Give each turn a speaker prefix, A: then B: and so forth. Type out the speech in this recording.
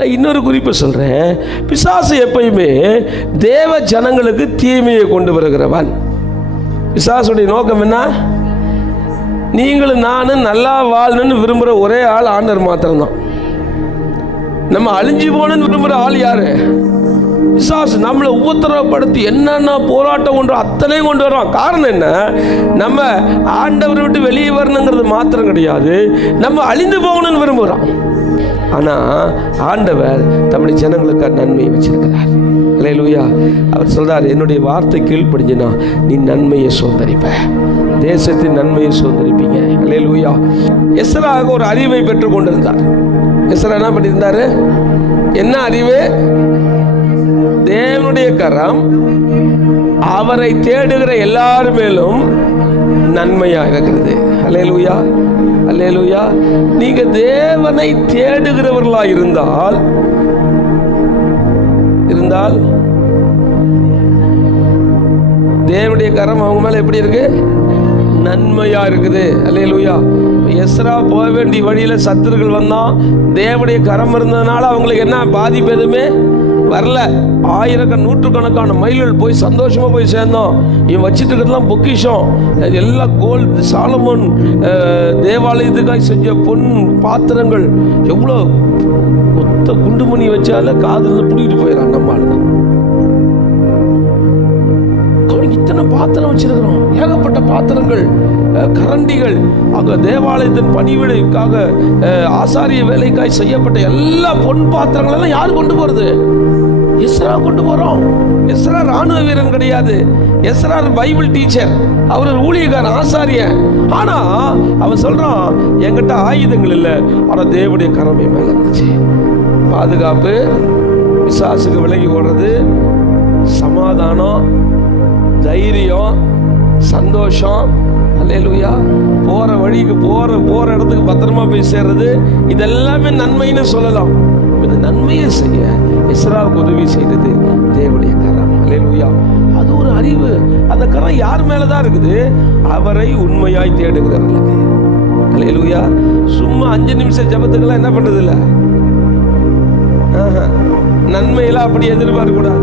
A: நான் இன்னொரு குறிப்பு சொல்கிறேன் பிசாசு எப்பயுமே தேவ ஜனங்களுக்கு தீமையை கொண்டு வருகிறவன். பிசாசுடைய நோக்கம் என்ன? நீங்களும் நானும் நல்லா வாழணும்னு விரும்புகிற ஒரே ஆள் ஆண்டர் மாத்திரம்தான். நம்ம அழிஞ்சு போகணும்னு விரும்புகிற ஆள் யாரு? பிசாசு நம்மளை உபத்திரப்படுத்தி என்னென்ன போராட்டம் கொண்டு அத்தனையும் கொண்டு வரோம் காரணம் என்ன? நம்ம ஆண்டவரை விட்டு வெளியே வரணுங்கிறது மாத்திரம் கிடையாது. நம்ம அழிந்து போகணும்னு விரும்புகிறோம் ஆனால் ஆண்டவர் தம்முடைய ஜனங்களுக்கு நன்மையை வச்சிருக்கிறார். இல்லையா அவர் சொல்கிறார் என்னுடைய வார்த்தை கீழ்ப்படிஞ்சுனா நீ நன்மையை சுதந்திரிப்ப. தேசத்தின் நன்மையை சுதந்திரிப்பீங்க. லூயா எஸ்ராக ஒரு அறிவை பெற்றுக் கொண்டிருந்தார் எஸ்ரா என்ன பண்ணியிருந்தாரு? என்ன அறிவு? தேவனுடைய கரம் அவரை தேடுகிற எல்லார் மேலும் நன்மையா இருக்கிறது. அலேலுயா அலேலுயா நீங்க தேவனை தேடுகிறவர்களா இருந்தால் இருந்தால் தேவனுடைய கரம் அவங்க மேல எப்படி இருக்கு? நன்மையா இருக்குது. அலேலுயா எஸ்ரா போக வேண்டிய வழியில சத்துருக்கள் வந்தான். தேவனுடைய கரம் இருந்ததுனால அவங்களுக்கு என்ன? பாதிப்பு எதுவுமே வரல. ஆயிரக்கண நூற்றுக்கணக்கான மைல்கள் போய் சந்தோஷமாக போய் சேர்ந்தோம். இவன் வச்சிட்டு இருக்கிறதுலாம் பொக்கிஷம். எல்லாம் கோல்டு சாலமோன் தேவாலயத்துக்காக செஞ்ச பொன் பாத்திரங்கள் எவ்வளோ ஒத்த குண்டுமணி வச்சால காதில் பிடிக்கிட்டு போயிடறான் நம்ம ஆளுங்க இத்தனை பாத்திரம் வச்சிருக்கிறோம். ஏகப்பட்ட பாத்திரங்கள் கரண்டிகள் அங்க தேவாலயத்தின் பணிவிடைக்காக ஆசாரிய வேலைக்காய் செய்யப்பட்ட எல்லா பொன் பாத்திரங்கள் எல்லாம் யார் கொண்டு போறது? எஸ்ரா கொண்டு போகிறோம் எஸ்ரா ராணுவ வீரன் கிடையாது. Ezra Bible teacher. அவர் ஒரு ஊழியக்காரன் ஆசாரியன். ஆனா அவன் சொல்றான் என்கிட்ட ஆயுதங்கள் இல்லை. ஆனால் தேவனுடைய கடமை மேலே இருந்துச்சு. பாதுகாப்பு விசாசுக்கு விலகி ஓடுறது சமாதானம் தைரியம் சந்தோஷம். அல்லேலூயா. போற வழிக்கு போற போற இடத்துக்கு பத்திரமா போய் சேர்றது இதெல்லாமே நன்மைன்னு சொல்லலாம். இந்த நன்மையை செய்ய இஸ்ராவுக்கு உதவி செய்தது தேவனுடைய கரம். அல்லேலூயா அது ஒரு அறிவு. அந்த கரம் யார் மேல தான் இருக்குது? அவரை உண்மையாய் தேடுகிறவர்களுக்கு. அல்லேலூயா சும்மா அஞ்சு நிமிஷம் ஜபத்துக்கெல்லாம் என்ன பண்றது இல்ல? நன்மையெல்லாம் அப்படி எதிர்பார்க்க கூடாது